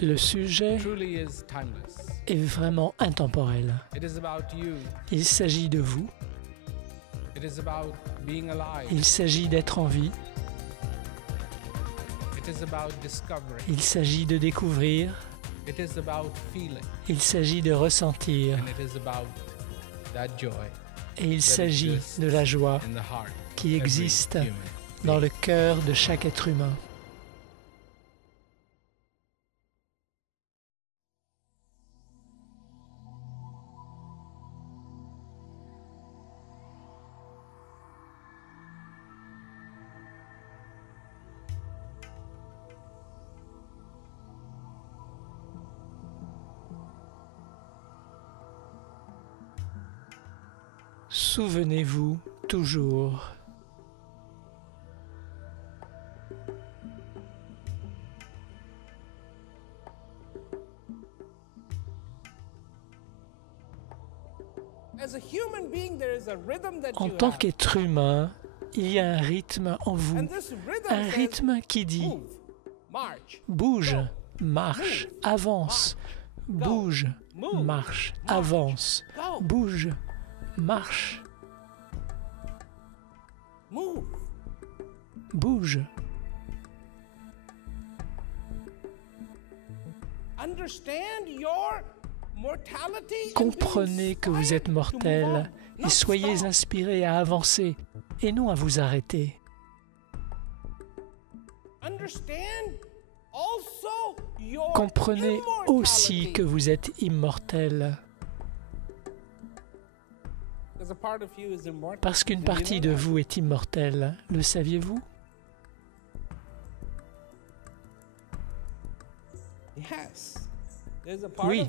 Le sujet est vraiment intemporel. Il s'agit de vous. Il s'agit d'être en vie. Il s'agit de découvrir. Il s'agit de ressentir. Et il s'agit de la joie qui existe dans le cœur de chaque être humain. Souvenez-vous toujours. En tant qu'être humain, il y a un rythme en vous, un rythme qui dit bouge, marche, avance, bouge, marche, avance, bouge, marche, bouge. Comprenez que vous êtes mortel et soyez inspirés à avancer et non à vous arrêter. Comprenez aussi que vous êtes immortel. Parce qu'une partie de vous est immortelle, le saviez-vous? Oui,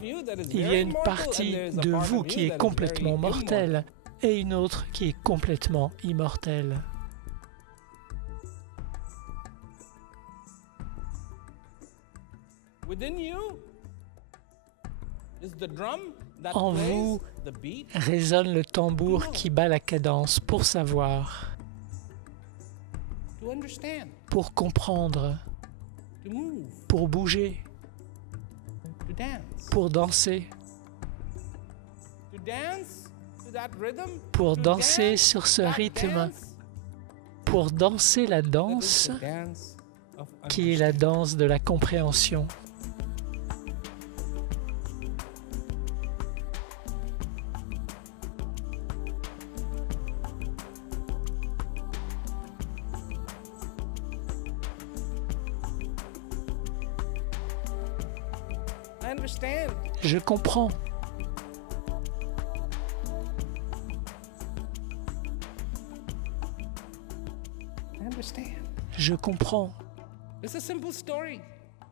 il y a une partie de vous qui est complètement mortelle et une autre qui est complètement immortelle. En vous résonne le tambour qui bat la cadence pour savoir, pour comprendre, pour bouger, pour danser, pour danser sur ce rythme, pour danser la danse qui est la danse de la compréhension. Je comprends. Je comprends.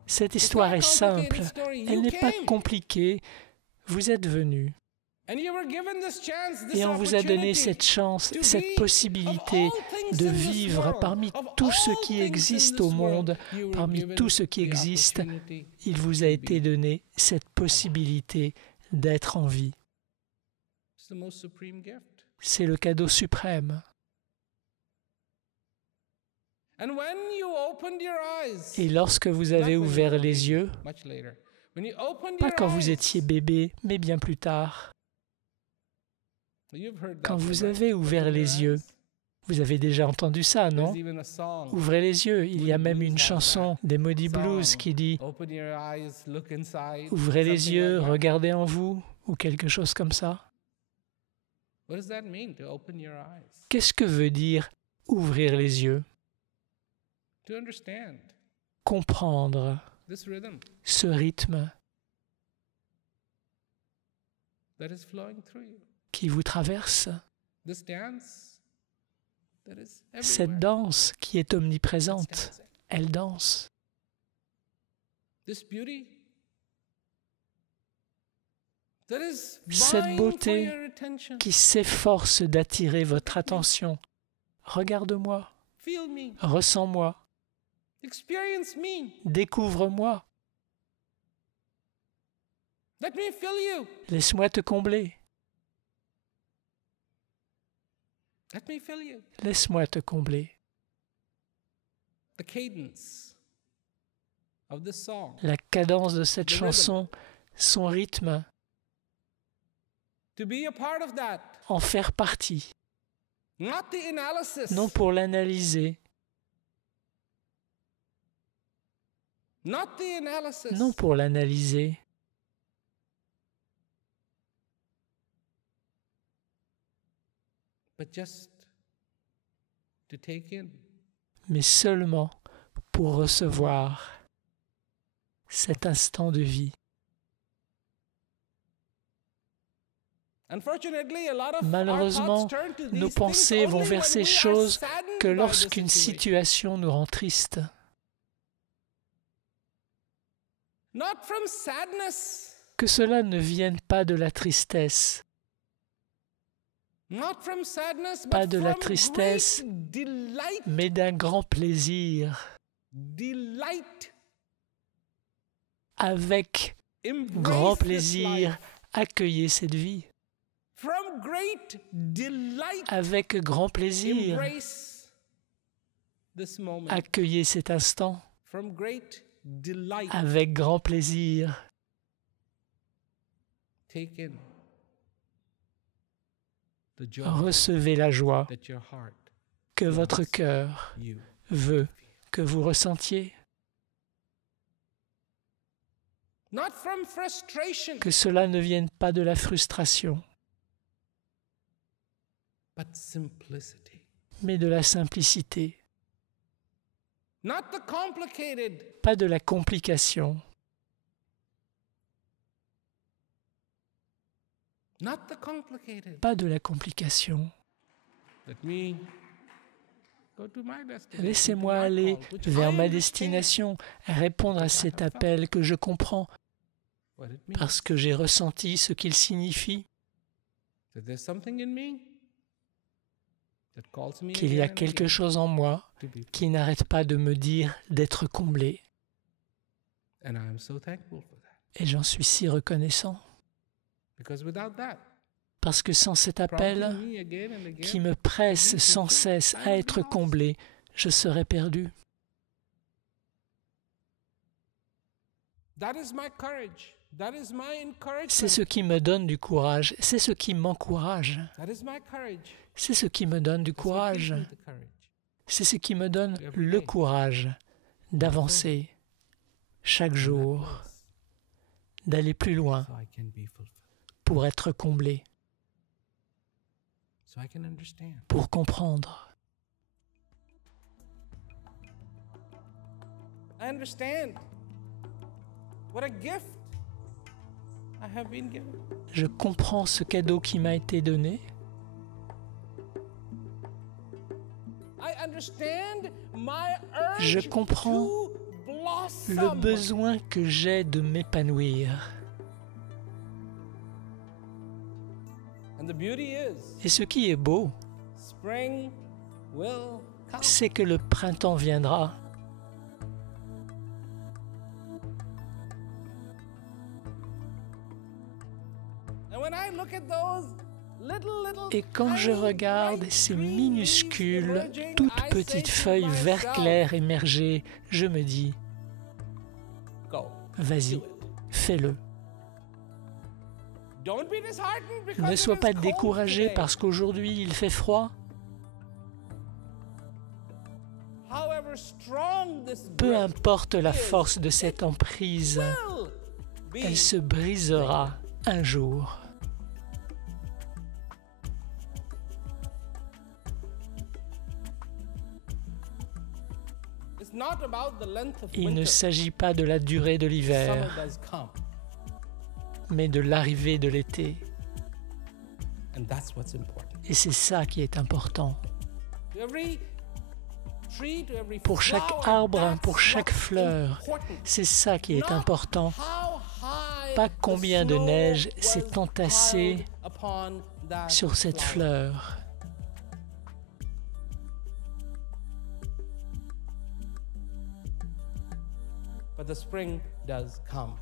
Cette histoire est simple. Elle n'est pas compliquée. Vous êtes venus. Et on vous a donné cette chance, cette possibilité de vivre parmi tout ce qui existe au monde, parmi tout ce qui existe. Il vous a été donné cette possibilité d'être en vie. C'est le cadeau suprême. Et lorsque vous avez ouvert les yeux, pas quand vous étiez bébé, mais bien plus tard, quand vous avez ouvert les yeux, vous avez déjà entendu ça, non? Ouvrez les yeux. Il y a même une chanson des Moody Blues qui dit « Ouvrez les yeux, regardez en vous » ou quelque chose comme ça. Qu'est-ce que veut dire ouvrir les yeux? Comprendre ce rythme qui vous traverse, cette danse qui est omniprésente, elle danse. Cette beauté qui s'efforce d'attirer votre attention. Regarde-moi, ressens-moi, découvre-moi. Laisse-moi te combler. Laisse-moi te combler. la cadence de cette chanson, son rythme, en faire partie, non pour l'analyser, non pour l'analyser, mais seulement pour recevoir cet instant de vie. Malheureusement, nos pensées vont vers ces choses que lorsqu'une situation nous rend triste. Que cela ne vienne pas de la tristesse, pas de la tristesse, mais d'un grand plaisir, avec grand plaisir, accueillez cette vie. Avec grand plaisir, accueillez cet instant. Avec grand plaisir, recevez la joie que votre cœur veut que vous ressentiez. Que cela ne vienne pas de la frustration, mais de la simplicité. Pas de la complication. Pas de la complication. Laissez-moi aller vers ma destination, répondre à cet appel que je comprends parce que j'ai ressenti ce qu'il signifie. Qu'il y a quelque chose en moi qui n'arrête pas de me dire d'être comblé. Et j'en suis si reconnaissant. Parce que sans cet appel qui me presse sans cesse à être comblé, je serais perdu. C'est ce qui me donne du courage, c'est ce qui m'encourage. C'est ce qui me donne du courage. C'est ce qui me donne le courage d'avancer chaque jour, d'aller plus loin pour être comblé, pour comprendre. Je comprends ce cadeau qui m'a été donné. Je comprends le besoin que j'ai de m'épanouir. Et ce qui est beau, c'est que le printemps viendra. Et quand je regarde ces minuscules, toutes petites feuilles vert clair émerger, je me dis, vas-y, fais-le. Ne sois pas découragé parce qu'aujourd'hui il fait froid. Peu importe la force de cette emprise, elle se brisera un jour. Il ne s'agit pas de la durée de l'hiver, mais de l'arrivée de l'été. Et c'est ça qui est important. Pour chaque arbre, pour chaque fleur, c'est ça qui est important. Pas combien de neige s'est entassée sur cette fleur.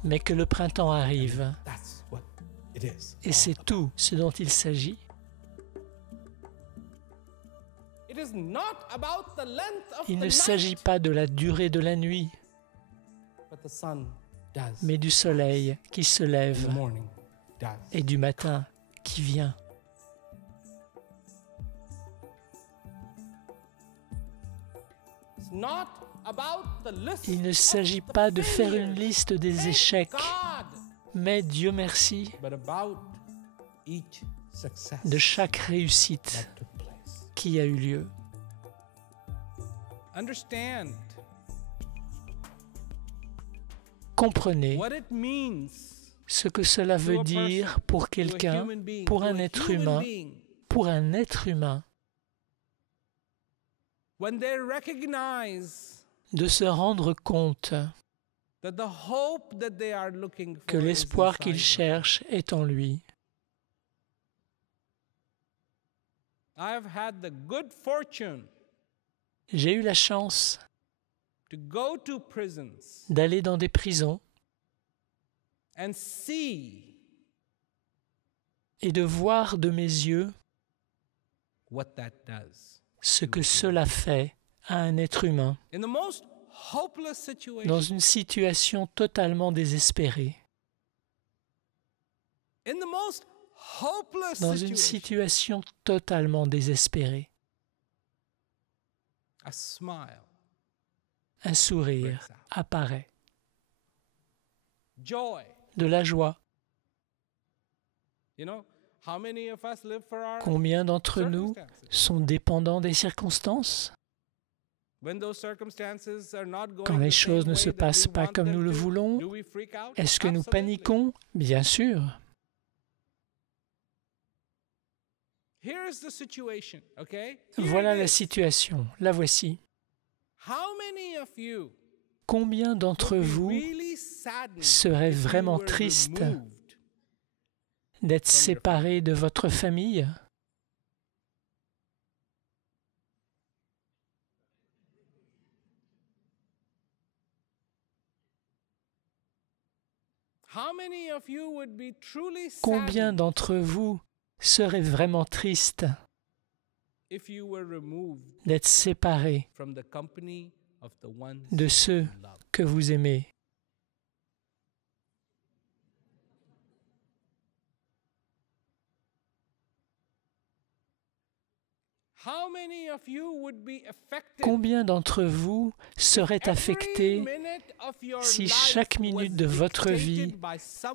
Mais que le printemps arrive. Et c'est tout ce dont il s'agit. Il ne s'agit pas de la durée de la nuit, mais du soleil qui se lève et du matin qui vient. Il ne s'agit pas de faire une liste des échecs, mais Dieu merci de chaque réussite qui a eu lieu. Comprenez ce que cela veut dire pour quelqu'un, pour un être humain, de se rendre compte que l'espoir qu'il cherche est en lui. J'ai eu la chance d'aller dans des prisons et de voir de mes yeux ce que cela fait à un être humain dans une situation totalement désespérée. Dans une situation totalement désespérée. Un sourire apparaît. De la joie. Combien d'entre nous sont dépendants des circonstances? Quand les choses ne se passent pas comme nous le voulons, est-ce que nous paniquons? Bien sûr. Voilà la situation, la voici. Combien d'entre vous seraient vraiment tristes d'être séparés de votre famille? Combien d'entre vous seraient vraiment tristes d'être séparés de ceux que vous aimez? Combien d'entre vous seraient affectés si chaque minute de votre vie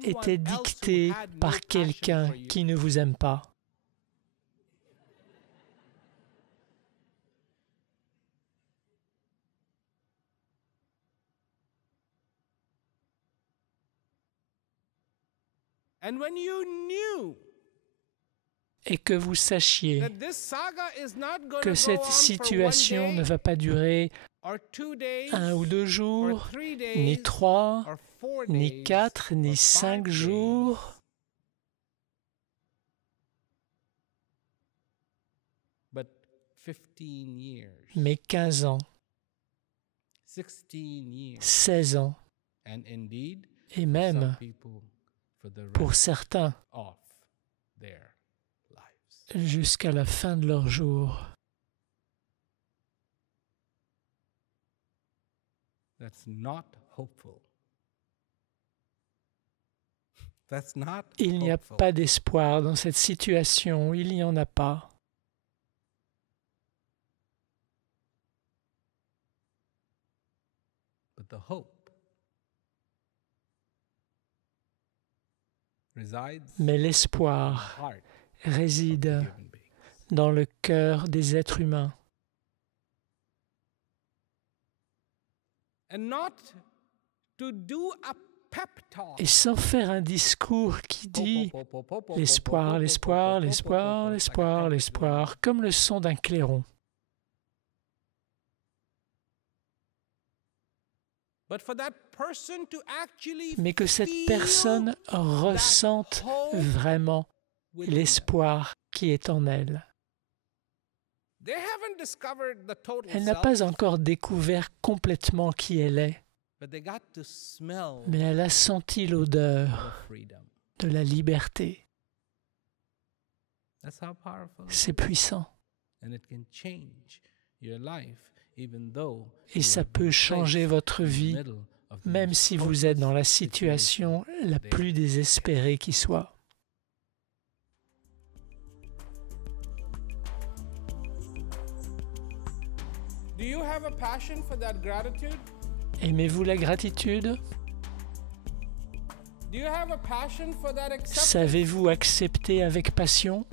était dictée par quelqu'un qui ne vous aime pas? Et que vous sachiez que cette situation ne va pas durer 1 ou 2 jours, ni 3, ni 4, ni 5 jours, mais 15 ans, 16 ans, et même, pour certains, jusqu'à la fin de leur jour. Il n'y a pas d'espoir dans cette situation, il n'y en a pas. Mais l'espoir réside dans le cœur des êtres humains. Et sans faire un discours qui dit l'espoir, l'espoir, l'espoir, l'espoir, l'espoir, comme le son d'un clairon. Mais que cette personne ressente vraiment l'espoir qui est en elle. Elle n'a pas encore découvert complètement qui elle est, mais elle a senti l'odeur de la liberté. C'est puissant. Et ça peut changer votre vie même si vous êtes dans la situation la plus désespérée qui soit. Aimez-vous la gratitude? Savez-vous accepter avec passion?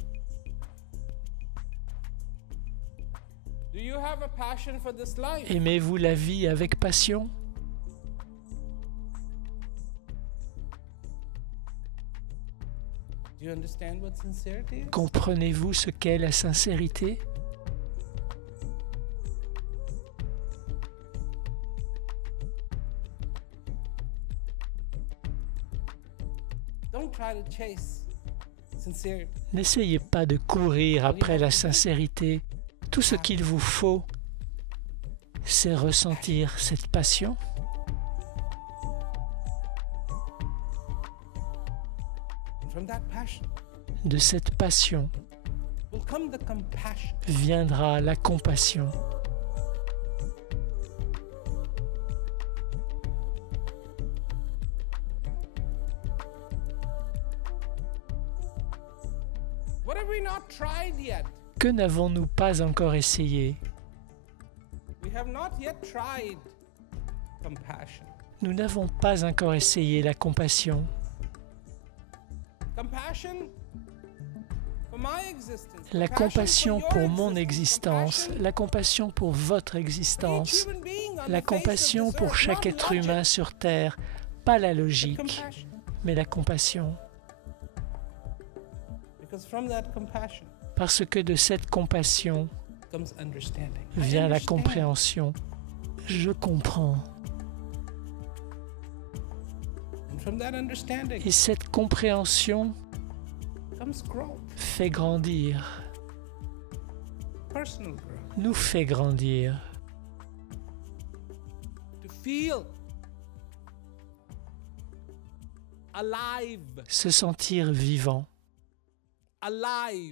Aimez-vous la vie avec passion? Comprenez-vous ce qu'est la sincérité? N'essayez pas de courir après la sincérité. Tout ce qu'il vous faut, c'est ressentir cette passion. De cette passion viendra la compassion. Que n'avons-nous pas encore essayé? Nous n'avons pas encore essayé la compassion. La compassion pour mon existence, la compassion pour votre existence, la compassion pour chaque être humain sur Terre, pas la logique, mais la compassion. Parce que de cette compassion vient la compréhension. Je comprends. Et cette compréhension fait grandir, nous fait grandir. Se sentir vivant,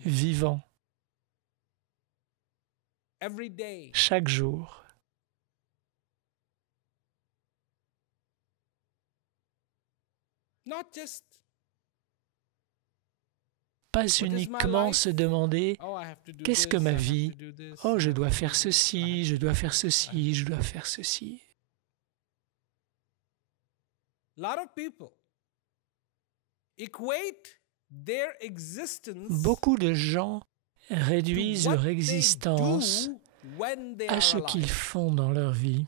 vivant, chaque jour. Pas uniquement se demander « Qu'est-ce que ma vie? Oh, je dois faire ceci, je dois faire ceci, je dois faire ceci. » Beaucoup de gens réduisent leur existence à ce qu'ils font dans leur vie.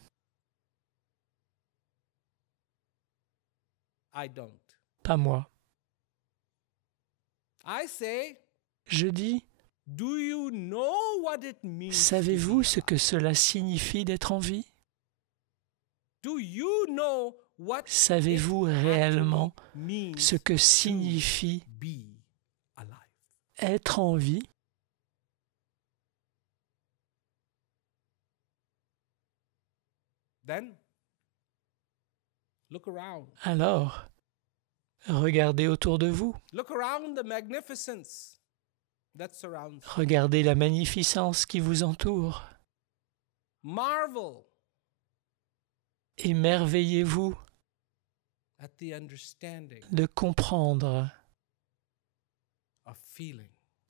Pas moi. Je dis, savez-vous ce que cela signifie d'être en vie? Savez-vous réellement ce que signifie être en vie? Alors, regardez autour de vous. Regardez la magnificence qui vous entoure. Émerveillez-vous de comprendre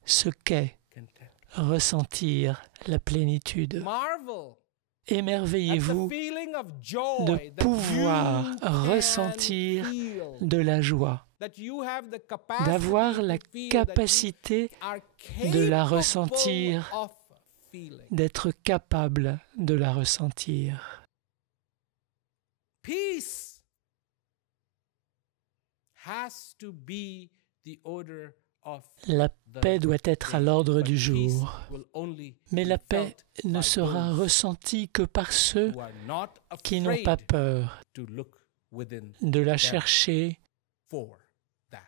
ce qu'est ressentir la plénitude. Émerveillez-vous de pouvoir ressentir de la joie, d'avoir la capacité de la ressentir, d'être capable de la ressentir. La paix doit être à l'ordre du jour, mais la paix ne sera ressentie que par ceux qui n'ont pas peur de la chercher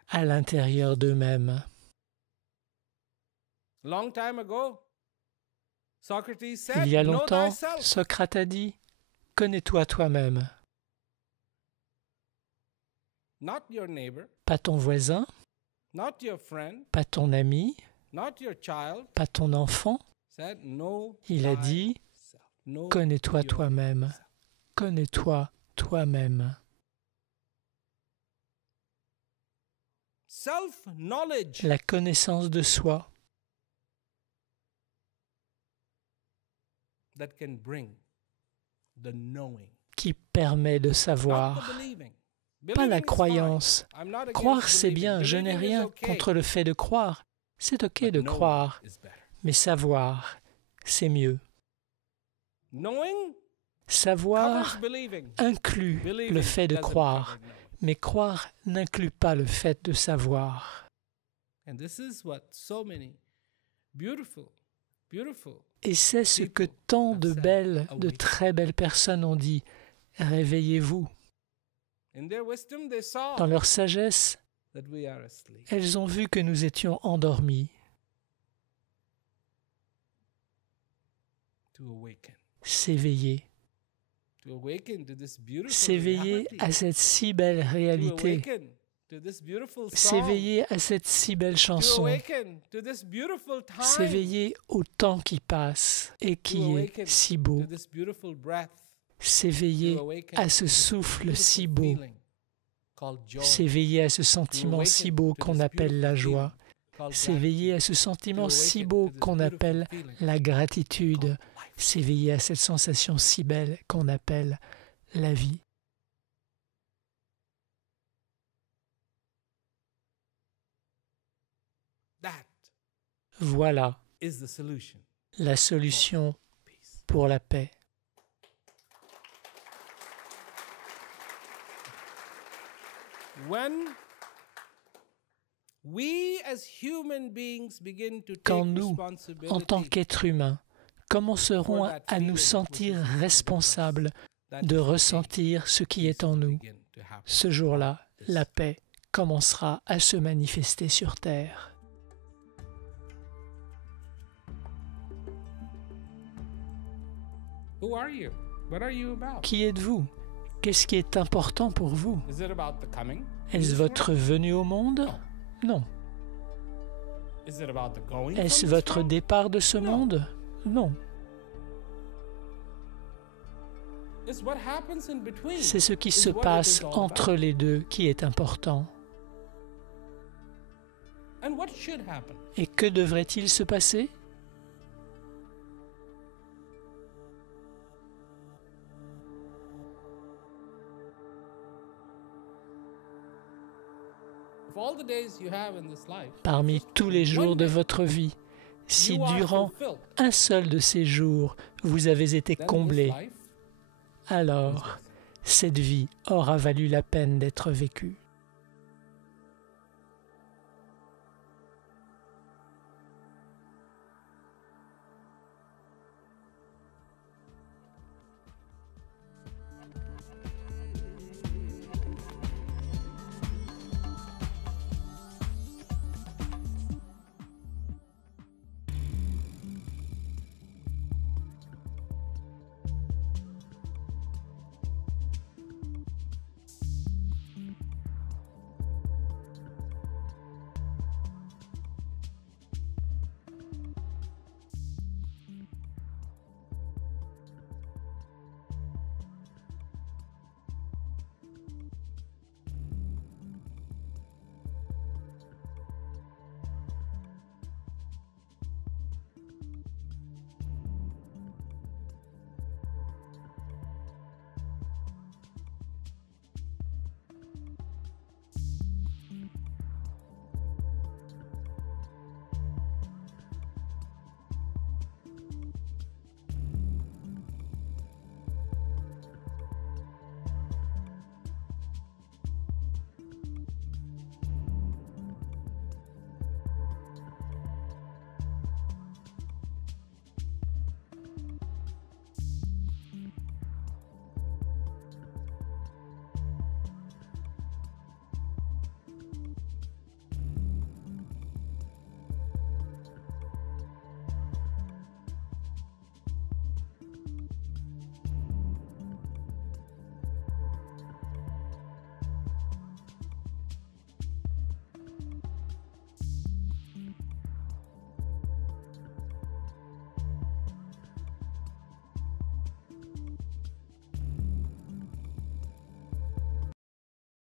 à l'intérieur d'eux-mêmes. Il y a longtemps, Socrate a dit « Connais-toi toi-même ». Pas ton voisin, pas ton ami, pas ton enfant. Il a dit « Connais-toi toi-même, connais-toi toi-même. Self-knowledge La connaissance de soi that can bring the knowing. qui permet de Not savoir. the believing. Pas Believing la is croyance. fine. I'm not against Croire, c'est believing. bien, je n'ai Believing is rien okay. contre le fait de croire. C'est ok But de knowing croire, is better. mais savoir, c'est mieux. Knowing Savoir covers believing. inclut Believing le fait de doesn't croire, cover knowing. mais croire n'inclut pas le fait de savoir. And this is what so many beautiful Et c'est ce que tant de belles, de très belles personnes ont dit. Réveillez-vous. in their wisdom they saw Dans leur sagesse, that we are asleep. elles ont vu que nous étions endormis. To awaken. S'éveiller. To awaken to this beautiful S'éveiller reality. à cette si belle To réalité. awaken to this beautiful song. S'éveiller à cette si belle To chanson. awaken to this beautiful time. S'éveiller au temps qui passe et qui est si beau. To this beautiful breath. S'éveiller To awaken à ce to this souffle beautiful si beau. feeling called joy. S'éveiller à ce sentiment si beau qu'on appelle la joie. Called S'éveiller à ce sentiment si beau qu'on appelle la gratitude. S'éveiller à cette sensation si belle qu'on appelle la vie. That Voilà is the solution. la solution Peace. pour la paix. When we as human beings begin to Quand take nous, en tant responsibility qu'êtres humains, commencerons à nous sentir responsables de ressentir ce qui est en nous, ce jour-là, la paix commencera à se manifester sur terre. Who are you? What are you about? Qui êtes-vous? Qu'est-ce qui est important pour vous? Is it about the coming? Est-ce votre venue au monde? Non. Is it about the going? Est-ce from this votre world? départ de ce monde? Non. It's what happens in between. C'est ce qui It's se what it passe is all entre about. les deux qui est important. And what should happen? Et que devrait-il se passer? If all the days you have in this life, Parmi tous les jours de votre vie, si you are durant fulfilled, un seul de ces jours vous avez été then comblé, this life is alors worth it. cette vie aura valu la peine d'être vécue.